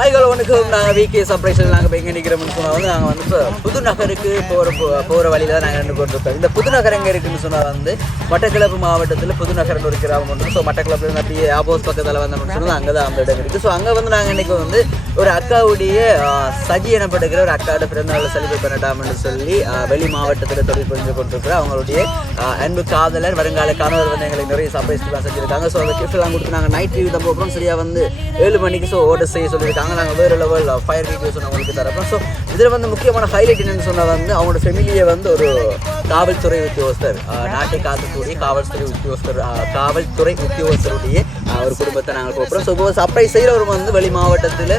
ஹாய்கள் வணக்கம். நாங்கள் விகே சர்ப்ரைஸில் நாங்கள் இப்போ எங்கே நிற்கிறோம்னு சொன்னால் வந்து நாங்கள் வந்து இப்போ புதுநகருக்கு போகிற வழியில் தான் நாங்கள் நின்று கொண்டிருக்கோம். இந்த புதுநகர் எங்கே இருக்குதுன்னு சொன்னால் வந்து மட்டக்களப்பு மாவட்டத்தில் புதுநகர்னு ஒரு கிராமம் வந்து. ஸோ மட்டக்களப்புலேருந்து அப்படியே ஆப்போஸ் பக்கத்தில் வந்தோம்னு சொன்னால் அங்கே தான் அந்த இடம் இருக்குது. ஸோ அங்கே வந்து நாங்கள் இன்றைக்கி வந்து ஒரு அக்காவுடைய சஜி எனப்படுகிற ஒரு அக்காவோட பிறந்தநாளை செலிப்ரேட் பண்ணட்டாம்னு சொல்லி வெளி மாவட்டத்தில் தொழில் புரிஞ்சு கொண்டிருக்கிறோம். அவங்களுடைய அன்பு காதலர் வருங்கால கணவர் வந்து எங்களுக்கு நிறைய சர்ப்ரைஸ்லாம் செஞ்சுருக்காங்க. ஸோ அந்த கிஃப்ட்லாம் கொடுத்து நாங்கள் நைட் வியூ தான் போகிறோம். சரியாக வந்து 7 மணிக்கு ஸோ ஆர்டர் செய்ய சொல்லியிருக்காங்க. நாங்கள் வேறு லெவல் ஃபயர் வீடியோஸ் உங்களுக்கு தரப்போம். ஸோ இதில் வந்து முக்கியமான ஹைலைட் என்னென்னு சொன்னால் வந்து அவங்களோட ஃபெமிலியை வந்து ஒரு காவல்துறை உத்தியோகஸ்தர், நாட்டை காத்துக்கூடிய காவல்துறை உத்தியோகஸ்தருடைய ஒரு குடும்பத்தை நாங்கள் போகிறோம். ஸோ இப்போ சர்ப்ரைஸ் செய்கிறவர் வந்து வெளி மாவட்டத்தில்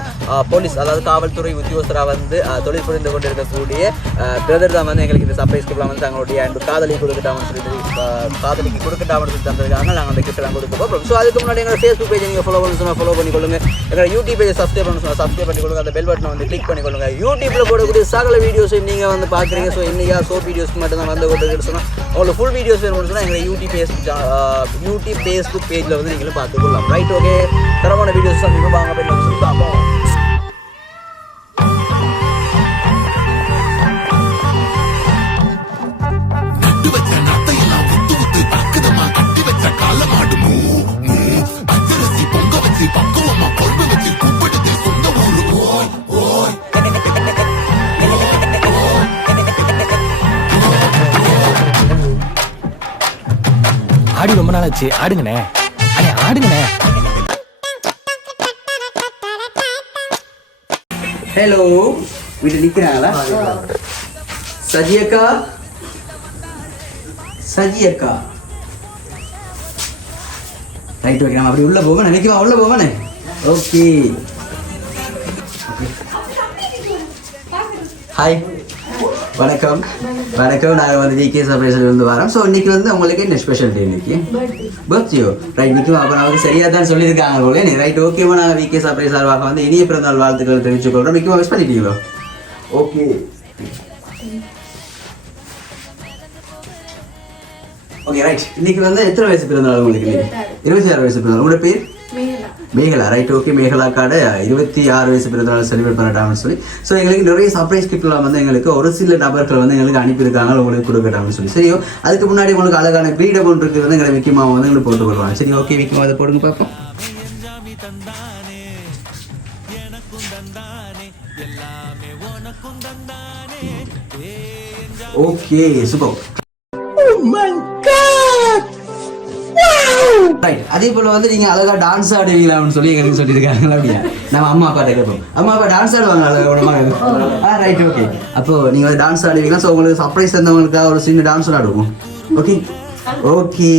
போலீஸ், அதாவது காவல்துறை உத்தியோகஸ்தராக வந்து தொழில் புரிந்து கொண்டு இருக்கக்கூடிய பிரதர் தான் வந்து எங்களுக்கு இந்த சர்ப்ரைஸ் கிஃப்ட்லாம் வந்து தங்களுடைய அன்பு காதலி கொடுக்கட்டாமன்னு சொல்லி காதலிக்கு கொடுக்கட்டாமன்னு சொல்லி தந்திருக்காங்க. நாங்கள் அந்த கிஃப்ட்லாம் கொடுக்க போகிறோம். ஸோ அதுக்கு முன்னாடி எங்களோட ஃபேஸ்புக் பேஜ் நீங்கள் ஃபாலோ பண்ணி சொன்னால் ஃபாலோ பண்ணிக்கொள்ளுங்க. எங்களோட யூடியூப் பேஜை சப்ஸ்கிரைப் பண்ண சொன்னால் சப்ஸ்கிரைப் பண்ணிக்கொள்ளுங்க. அந்த பெல் பட்டனை வந்து கிளிக் பண்ணிக்கொள்ளுங்க. யூடியூப்பில் போடக்கூடிய சகல வீடியோஸையும் நீங்கள் வந்து பார்க்குறீங்க. ஸோ இன்றைக்கா ஷோர்ட் வீடியோஸ்க்கு மட்டும் தான் வந்து கொண்டு சொன்னால் உங்களுக்கு ஃபுல் வீடியோஸ் வேணும்னு சொன்னால் எங்களை யூடியூப் ஃபேஸ்புக் பேஜில் வந்து நீங்களும் பார்த்துக்கொள்ளலாம். Right, okay. தரமான வீடியோஸ் தான் நீங்கள் வாங்க போய் சொல்லி பார்ப்போம். ஆடி ரொம்ப நாள் ஆச்சு, ஆடுங்கண்ணே, ஆடுங்கண்ணே. ஹலோ, வீட்டில் நிற்கிறாங்களா? சஜியக்கா ரைட், ஓகே. நம்ம அப்படி உள்ளே போவேன் நினைக்குவா, உள்ளே போவேனே. ஓகே, ஹாய், வணக்கம். நாங்கள் வந்து விகே சர்ப்ரைஸில் இருந்து வரோம். ஸோ இன்றைக்கி வந்து உங்களுக்கு என்ன ஸ்பெஷல் டே? இன்னைக்கு பர்த்டேயோ? ரைட், நிற்கும். அப்போ நமக்கு சரியாக தான் சொல்லியிருக்காங்க போல. ரைட், ஓகேவா. நாங்கள் விகே சர்ப்ரைஸ் சார்பாக வந்து இனிய பிறந்தநாள் வாழ்த்துக்களை தெரிவிச்சுக்கொள்கிறோம். நிற்கும், மிஸ் பண்ணிட்டீங்களோ? Okay, right. இன்னைக்கு வந்து எத்தனை வயசு பிறந்தநாள் உங்களுக்கு? 26 வயசு பிறந்தநாள். உங்களோட பேர்? மேகலா. Right, okay. மேகலாக்காட 26 வயசு பிறந்தநாள் செலிப்ரேட் பண்ணட்டாம்னு சொல்லி ஸோ எங்களுக்கு நிறைய சர்ப்ரைஸ் கிஃப்ட்லாம் வந்து எங்களுக்கு ஒரு சில நபர்கள் வந்து எங்களுக்கு அனுப்பியிருக்காங்க, உங்களுக்கு கொடுக்கட்டாம்னு சொல்லி. சரியோ, அதுக்கு முன்னாடி உங்களுக்கு அழகான கிரீடம் ஒன்று இருக்குது வந்து எங்களை விக்கிமாவை வந்து எங்களுக்கு போட்டு கொடுவாங்க. சரி, ஓகே விக்கிமா, அதை போடுங்க பார்ப்போம். Okay, super. ரைட், அதே போல வந்து நீங்க அழகா டான்ஸ் ஆடுவீங்களான்னு சொல்லி எங்களுக்கு சொல்லியிருக்காங்களா? அப்படியா? நம்ம அம்மா அப்பா கேட்போம். அம்மா அப்பா டான்ஸ் ஆடுவாங்க அழகா? Right, okay. அப்போ நீங்க வந்து டான்ஸ் ஆடுவீங்களா? ஸோ உங்களுக்கு சர்ப்ரைஸ் தந்தவங்களுக்காக ஒரு சின்ன டான்ஸ் ஆடுவோம். Okay, okay.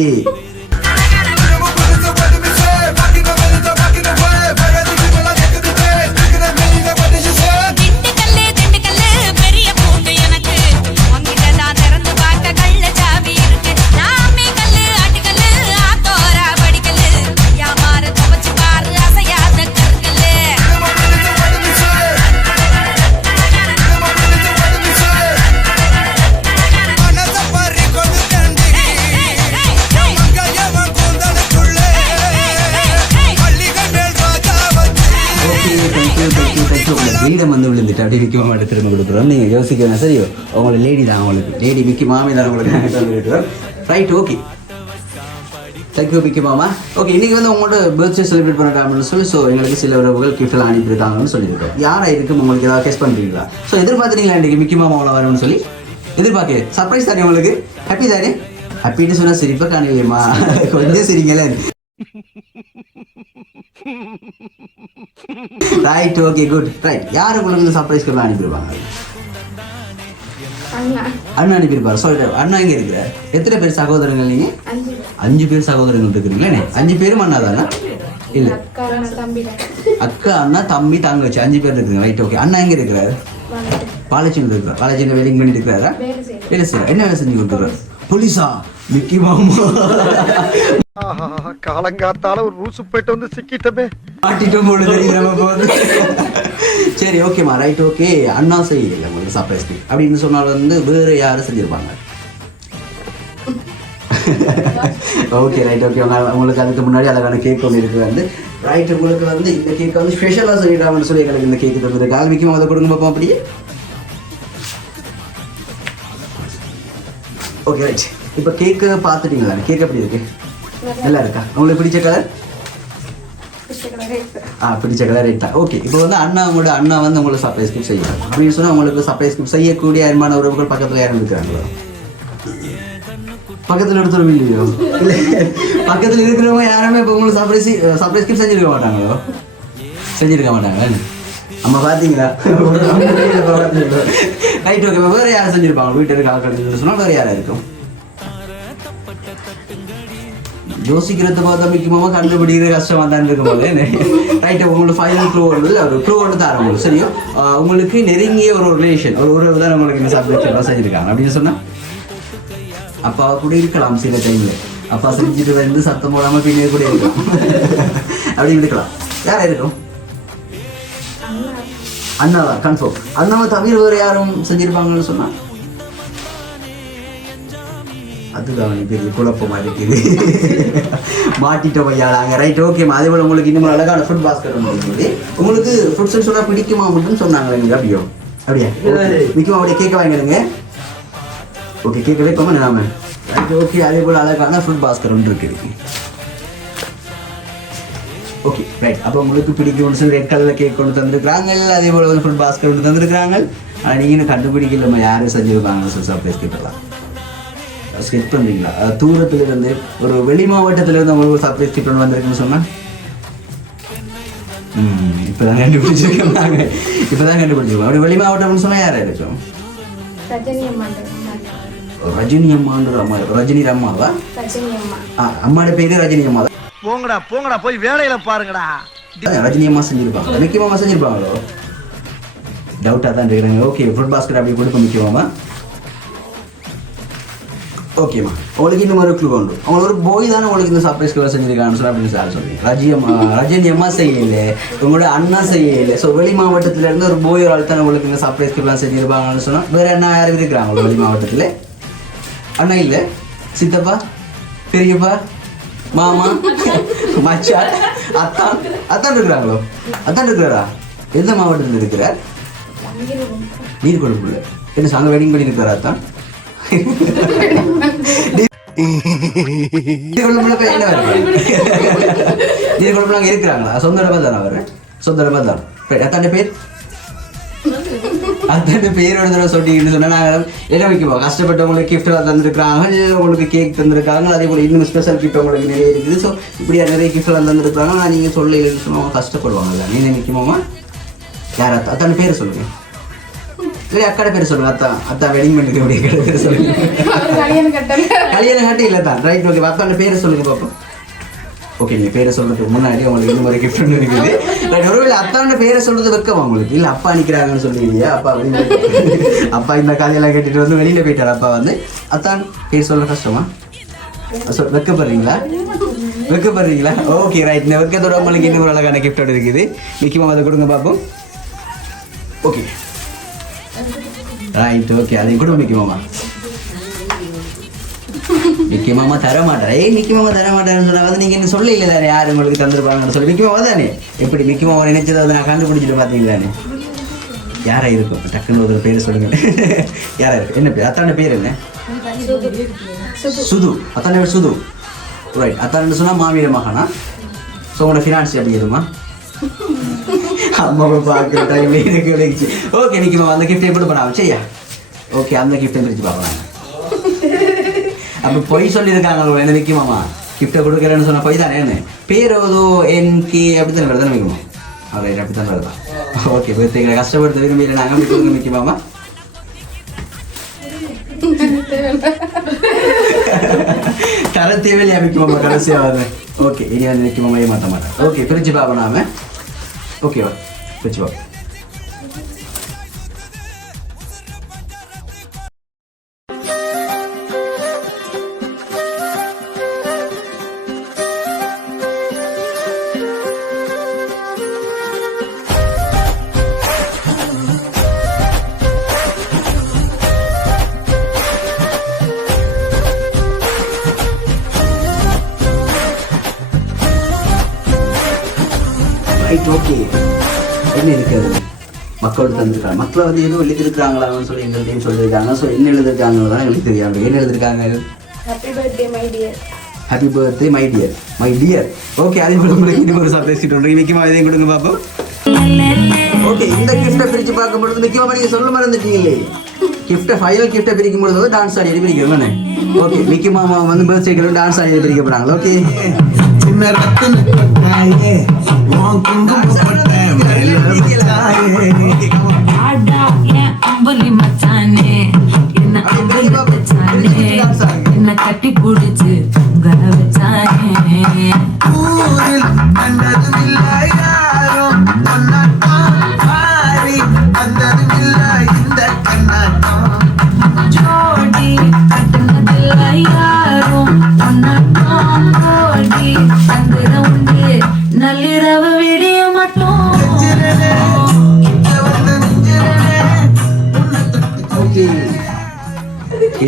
கிரீடம் வந்து விழுந்துட்டு அப்படி விக்கி மாமா திரும்ப கொடுக்குறோம். நீங்கள் யோசிக்க வேணாம். சரியோ, உங்களோட லேடி தான், உங்களுக்கு லேடி விக்கி மாமி தான் உங்களுக்கு கொடுக்குறோம். Right, okay. தேங்க்யூ விக்கி மாமா. ஓகே, இன்றைக்கி வந்து உங்களோட பர்த்டே செலிப்ரேட் பண்ணட்டாம்னு சொல்லி ஸோ எங்களுக்கு சில உறவுகள் கிஃப்ட்லாம் அனுப்பியிருக்காங்கன்னு சொல்லியிருக்கோம். யாராக இருக்கும் உங்களுக்கு ஏதாவது கெஸ் பண்ணுறீங்களா? ஸோ எதிர்பார்த்துறீங்களா இன்றைக்கி விக்கி மாமாவில் வரும்னு சொல்லி? எதிர்பார்க்க சர்ப்ரைஸ் தானே உங்களுக்கு? ஹாப்பி தானே? ஹாப்பின்னு சொன்னால் சிரிப்பாக காணலையம்மா, கொஞ்சம் சிரிங்களே. Right, okay, good. ரைட், யார் உங்களுக்கு சர்ப்ரைஸ்க்கு அனுப்பிடுவாங்க? அண்ணா அனுப்பியிருப்பாரு. சாரி, அண்ணா எங்கே இருக்கிறார்? எத்தனை பேர் சகோதரங்கள் நீங்கள்? 5 பேர் சகோதரங்கள் இருக்கிறீங்களே. 5 பேரும் அண்ணா தானா? இல்லை, அக்கா, அண்ணா, தம்பி, தங்கச்சி 5 பேர் இருக்குங்க. Right, okay. அண்ணா எங்கே இருக்கிறாரு? பாலச்சந்திரன் இருக்கிறார். பாலச்சந்திரன் வேலைக்கு பண்ணி இருக்கிறாரா? வேலை செய்யற. என்ன வேலை செஞ்சு கொடுத்துறாரு? போலீஸா? மிக்கி மாமா காலங்காத்தால ஒரு ரூசு போயிட்டு வந்து சிக்கிட்டமே, மாட்டிட்டோம் போடுது. சரி, ஓகேம்மா. Right, okay. அண்ணா செய்யல உங்களுக்கு சர்ப்ரைஸ் அப்படின்னு சொன்னால் வந்து வேறு யாரும் செஞ்சிருப்பாங்க? Okay, right, okay. உங்களுக்கு அதுக்கு முன்னாடி அழகான கேக் ஒன்று இருக்குது வந்து ரைட் உங்களுக்கு வந்து இந்த கேக் வந்து ஸ்பெஷலாக சொல்லிடாமன்னு சொல்லி எங்களுக்கு இந்த கேக்கு தந்துருக்கு ஆல்மிக்கும் அதை கொடுங்க பார்ப்போம் அப்படியே ஓகே ரைட் இப்போ கேக்கு பார்த்துட்டீங்களா கேக் எப்படி இருக்கு நல்லா இருக்கா உங்களுக்கு பிடிச்ச கலர் பிடிச்ச கலர் ரைட் தான் ஓகே இப்போ வந்து உங்களோட அண்ணா வந்து உங்களுக்கு சர்ப்ரைஸ் கிஃப்ட் செய்யலாம் அப்படின்னு சொன்னால் உங்களுக்கு சர்ப்ரைஸ் கிஃப்ட் செய்யக்கூடிய அன்பான உறவுகள் பக்கத்தில் யாரும் இருக்கிறாங்களோ பக்கத்தில் எடுத்துரும் இல்லையோ இல்லை பக்கத்தில் இருக்கிறவங்க யாருமே இப்போ உங்களுக்கு சர்ப்ரைஸ் கிஃப்ட் செஞ்சிருக்க மாட்டாங்க அம்மா பார்த்தீங்களா ரைட் ஓகே வேறு யாரும் செஞ்சுருப்பாங்க வீட்டில் கால் கட்டி சொன்னால் வேறு யாராக இருக்கும் யோசிக்கிறத பார்த்தா முக்கியமாக கண்டுபிடிக்கிற கஷ்டமாக தான் இருக்கும் போது ரைட்டு உங்களுக்கு ஃபைனல் க்ளூ ஒரு க்ளூ ஒன்று தர உங்களுக்கு சரியோ உங்களுக்கு நெருங்கிய ஒரு ரிலேஷன் ஒரு உறவு தான் உங்களுக்கு இந்த சப்ஜெக்ட் செஞ்சுருக்காங்க அப்படின்னு சொன்னால் அப்பா கூட இருக்கலாம் சில டைமில் அப்பா செஞ்சுட்டு வந்து சத்தம் போடாமல் பின்னே கூட இருக்கலாம் அப்படி இருக்கலாம் யாராக இருக்கும் அண்ணாவா கன்ஃபார்ம் அண்ணாவை தவிர வேறு யாரும் செஞ்சுருப்பாங்கன்னு சொன்னால் அதுதான் பெரிய குழப்பமா இருக்குது மாட்டிட்டோம் ஐயாளாங்க ரைட் ஓகேம்மா அதே போல் உங்களுக்கு இன்னும் அழகான ஃபுட் பாஸ்கெட் ஒன்று உங்களுக்கு ஃபுட்ஸ் சொன்னால் பிடிக்குமா மட்டும் சொன்னாங்களே எனக்கு அப்படியா மிக்கமா அப்படியே கேட்க வாங்கிடுங்க ஓகே கேட்க வைப்போமா நாம ரைட் ஓகே அதே போல் அழகான ஃபுட் பாஸ்கெட் ஒன்று இருக்குது ஓகே ரைட் அப்போ உங்களுக்கு பிடிக்கும்னு சொல்லி ரெட் கலரில் கேக் கொண்டு தந்துருக்குறாங்க அதே போல் வந்து ஃபுட் பாஸ்கெட் கொண்டு தந்துருக்குறாங்க ஆனால் நீங்கள் கண்டுபிடிக்கலாமா யாரும் செஞ்சுருப்பாங்கன்னு சொல்லி சர்ப்ரைஸ் கேட்கலாம் ஸ்கெச் பண்ணுறீங்களா தூரத்துல இருந்து ஒரு வெளி மாவட்டத்துல இருந்து உங்களுக்கு சர்ப்ரைஸ் கிஃப்ட் வந்திருக்குன்னு சொன்னா இப்பதான் கண்டுபிடிச்சிருக்கோம் அப்படி வெளி மாவட்டம்னு சொன்னா யாரா இருக்கும் ரஜினி அம்மான்ற அம்மா ரஜினி அம்மாவா அம்மாவோட பேரு ரஜினி அம்மா போங்கடா போய் வேலையில பாருங்கடா ரஜினி அம்மா செஞ்சிருப்பாங்க மிக்கி மாமா செஞ்சிருப்பாங்களோ டவுட்டா தான் இருக்கிறாங்க ஓகே ஃபுட் பாஸ்கெட் அப்படி கொடுக்க முக்கியமாமா ஓகேம்மா உங்களுக்கு இன்னும் ஒரு க்ளூ உண்டு அவங்களுக்கு ஒரு போய் தானே உங்களுக்கு இந்த சர்ப்ரைஸ் கிஃப்ட் செஞ்சிருக்கான்னு சொல்லி அப்படின்னு சார் சொல்லுங்க ரஜினி அம்மா செய்யலை உங்களோட அண்ணா செய்யலை ஸோ வெளி மாவட்டத்திலேருந்து ஒரு போய் ஒரு ஆள் தானே உங்களுக்கு இந்த சர்ப்ரைஸ் கிஃப்ட்லாம் செஞ்சிருப்பாங்கன்னு சொன்னால் வேறு அண்ணா யாரும் இருக்கிறாங்களோ வெளி மாவட்டத்தில் அண்ணா இல்லை சித்தப்பா பெரியப்பா மாமா மச்சா அத்தான் இருக்கிறாங்களோ அத்தான் இருக்கிறாரா எந்த மாவட்டத்தில் இருக்கிறார் நீர்கொழுப்புல என்ன அங்கே வெட்டிங் பண்ணி இருக்கிறாரா அத்தான் இருக்கிறாங்களா சொந்த இடமா தானே அவரு சொந்த இடமா தான் அத்தாண்ட பேர் அத்தாண்ட பேரோட சொல்லிட்டு சொன்னா நாங்கள் என்ன வைக்குவோம் கஷ்டப்பட்டவங்களுக்கு கிஃப்ட் தந்துருக்காங்க உங்களுக்கு கேக் தந்துருக்காங்க அதே போல இன்னும் ஸ்பெஷல் கிஃப்ட் உங்களுக்கு நிறைய இருக்குது ஸோ இப்படியா நிறைய கிஃப்ட் தந்துருக்காங்க நான் நீங்க சொல்ல சொன்னவங்க கஷ்டப்படுவாங்கல்ல நீ நினைக்குமோமா யார் அத்தாண்ட பேர் சொல்லுங்க இல்லை அக்காட பேர் சொல்லுங்க அத்தா வெட்டிங் பண்ணிக்க முடிய பேர் சொல்லுங்க கல்யாணம் கட்டி இல்லை தான் ரைட் ஓகே அத்தாண்ட பேரை சொல்லுங்க பார்ப்போம் ஓகே நீங்கள் பேரை சொல்றதுக்கு முன்னாடி உங்களுக்கு இந்த மாதிரி கிஃப்ட் ஒன்று இருக்குது ரைட் ஒருவேளை அத்தாண்ட பேரை சொல்றது வைக்கவா உங்களுக்கு இல்லை அப்பா நிற்கிறாங்கன்னு சொல்லுவீங்க அப்பா இந்த காலையெல்லாம் கேட்டுட்டு வந்து வெளியில போயிட்டார் அப்பா வந்து அத்தான் பேர் சொல்ல கஷ்டமா வைக்கப்படுறீங்களா ஓகே ரைட் இந்த வெக்கத்தோட உங்களுக்கு இன்னும் ஒரு அழகான கிஃப்டோட இருக்குது முக்கியமாக அதை கொடுங்க பார்ப்போம் ஓகே ரைட் ஓகே அதையும் கூட மிக்கி மாமா தர மாட்டார் மிக்கி மாமா தர மாட்டாருன்னு சொன்னா வந்து நீங்க என்ன சொல்ல இல்லை தானே யார் உங்களுக்கு தந்துருப்பாங்கன்னு சொல்லி மிக்கி மாமா தானே எப்படி மிக்கி மாமா நினைச்சதை வந்து நான் கண்டுபிடிச்சிட்டு பார்த்தீங்களானே யாரா இருக்கும் டக்குன்னு ஒரு பேர் சொல்லுங்க யாரா இருக்கு என்ன பேர் அத்தான பேர் என்ன சுது அத்தான பேர் சுது ரைட் அத்தான்னு சொன்னா மாவீர மகனா ஸோ உங்களோட ஃபினான்ஸ் எப்படி எதுமா அம்மாவை பார்க்குற டைம் எனக்கு கிடைச்சி ஓகே நிற்குமா அந்த கிஃப்ட் எப்படி பண்ணாமல் செய்யா ஓகே அந்த கிஃப்ட்டை பிரித்து பார்க்கலாம் அப்போ பொய் சொல்லியிருக்காங்களோ என்ன விற்குமாமா கிஃப்ட்டை கொடுக்குறேன்னு சொன்னால் பொய் தானே என்ன பேர் ஏதோ என்கே அப்படி தானே வருது தானே விற்குமா ரைட் அப்படி தான் வருதா ஓகே பர்த்டே கஷ்டப்படுத்த விரும்பி நாங்கள் அப்படி கொடுங்க விற்குமாமா தர தேவையில்லையா விற்குமாமா கடைசியாக வருது ஓகே இனி வந்து விற்குமாமா ஏமாற்ற மாட்டேன் ஓகே பிரித்து பார்ப்போம் நாம ஓகேவா பிரிச்சு பார்ப்போம் ரைட் ஓகே. என்ன இருக்கிறது மக்களோட தந்துருக்காங்க. மக்களை வந்து எதுவும் எழுதிருக்காங்களான்னு சொல்லி எங்கள்கிட்டையும் சொல்லியிருக்காங்க. ஸோ என்ன எழுதிருக்காங்க தான் எங்களுக்கு தெரியாது. என்ன எழுதிருக்காங்க? Happy birthday my dear. Happy birthday my dear. My dear okay. அதே போல உங்களுக்கு இன்னும் ஒரு சர்ப்ரைஸ் கிட்ட ஒன்று மிக்கிமா இதையும் கொடுங்க பார்ப்போம். ஓகே, இந்த கிஃப்ட்டை பிரித்து பார்க்கும்பொழுது மிக்கிமா நீங்கள் சொல்ல மறந்துட்டீங்களே. கிஃப்ட்டை ஃபைனல் கிஃப்ட்டை பிரிக்கும் பொழுது வந்து டான்ஸ் ஆடி பிரிக்கிறோம். ஓகே, மிக்கி மாமா வந்து பர்த்டேக்கு டான்ஸ் ஆடி பிரிக்க போகிறாங்க. ஓகே என்ன கட்டி பிடிச்சு ஜோடி கட்டுனதில்லை யாரும் ஓடி அந்த உண்டு நள்ளிரவு விடிய மட்டும். ஓகே,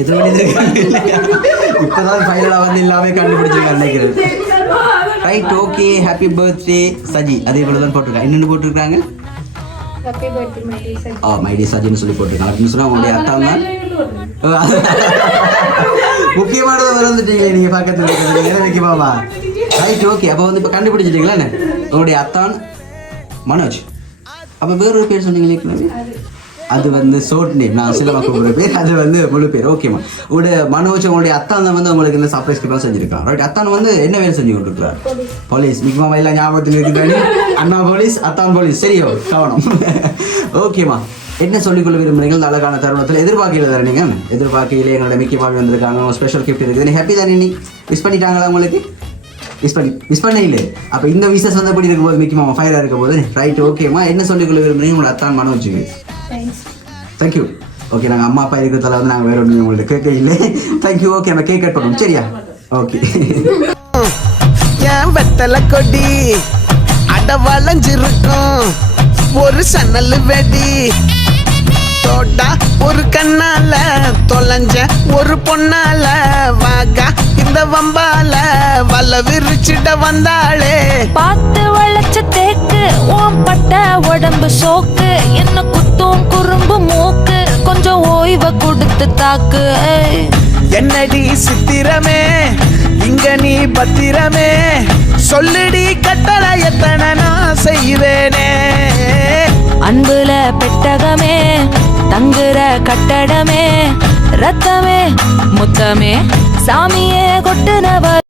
ஏதோ இப்பதான் ஃபைனலா வந்து எல்லாமே கண்டுபிடிச்சிருக்காங்க நினைக்கிறேன். Right okay. Happy birthday Saji. அதே போல தான் போட்டிருக்காங்க. என்னென்னு போட்டிருக்காங்க? Happy birthday my dear Saji. My dear சஜின்னு சொல்லி போட்டிருக்காங்க. அப்படின்னு சொன்னா உங்களுடைய அத்தான் தான் முக்கியமானதை மறந்துட்டீங்களே நீங்க பக்கத்துல இருக்கிறது மிக்கி மாமா. Right okay. அப்போ வந்து இப்போ கண்டுபிடிச்சிட்டீங்களா? உங்களுடைய அத்தான் மனோஜ். அப்போ வேற ஒரு பேர் சொன்னீங்களே, அது வந்து ஷார்ட் நேம். நான் சில கூப்பிடுற பேர், அது வந்து முழு பேர். ஓகேம்மா. உங்களுடைய மனோஜ் உங்களுடைய அத்தான் வந்து உங்களுக்கு இந்த சர்ப்ரைஸ் கிஃப்ட் செஞ்சிருக்கான். ரைட், அத்தான் வந்து என்ன வேலை செஞ்சு கொண்டிருக்கிறார்? போலீஸ். மிக்கி மாமா எல்லாம் ஞாபகத்தில் இருக்கிறாரு. அண்ணா போலீஸ், அத்தான் போலீஸ். சரியோ, கவனம். ஓகேம்மா. என்ன சொல்லிக்கொள்ள விரும்புறீங்க இந்த அழகான தருணத்தில்? எதிர்பார்க்கையில் தானே நீங்கள்? எதிர்பார்க்கையிலே எங்களோட மிக்கி மாமி வந்திருக்காங்க. ஸ்பெஷல் கிஃப்ட் இருக்குது. நீ ஹாப்பி தானே? நீ மிஸ் பண்ணிட்டாங்களா உங்களுக்கு? மிஸ் பண்ண இல்லை. அப்போ இந்த விசஸ் வந்து எப்படி இருக்கும் போது மிக்கி மாமா ஃபயராக இருக்க போது. ரைட் ஓகேம்மா. என்ன சொல்லிக்கொள்ள விரும்புறீங்க உங்களோட அத்தான் மனோஜுக்கு? தேங்க்யூ. ஓகே, நாங்கள் அம்மா அப்பா இருக்கிறதால வந்து நாங்கள் வேற ஒன்றும் உங்கள்ட்ட கேட்க இல்லை. தேங்க்யூ. ஓகே, நம்ம கேக் கட் பண்ணுவோம். சரியா? ஓகே. ஏன் வெத்தலை கொடி அட வளைஞ்சிருக்கும் ஒரு சன்னல் வெடி தோட்டா ஒரு கண்ணால தொலைஞ்ச ஒரு பொண்ணால வாகா இந்த வம்பால வல விரிச்சிட வந்தாளே. பார்த்து வளைச்ச தேக்கு ஓம் பட்ட உடம்பு சோக்கு என்ன குத்தும் குறும்பு மூக்கு கொஞ்சம் ஓய்வை கொடுத்து தாக்கு. என்னடி சித்திரமே இங்க நீ பத்திரமே சொல்லுடி கட்டளை எத்தனை நான் செய்வேனே. அன்புல பெட்டகமே தங்குற கட்டடமே ரத்தமே முத்தமே சாமியே கொட்டுனவர்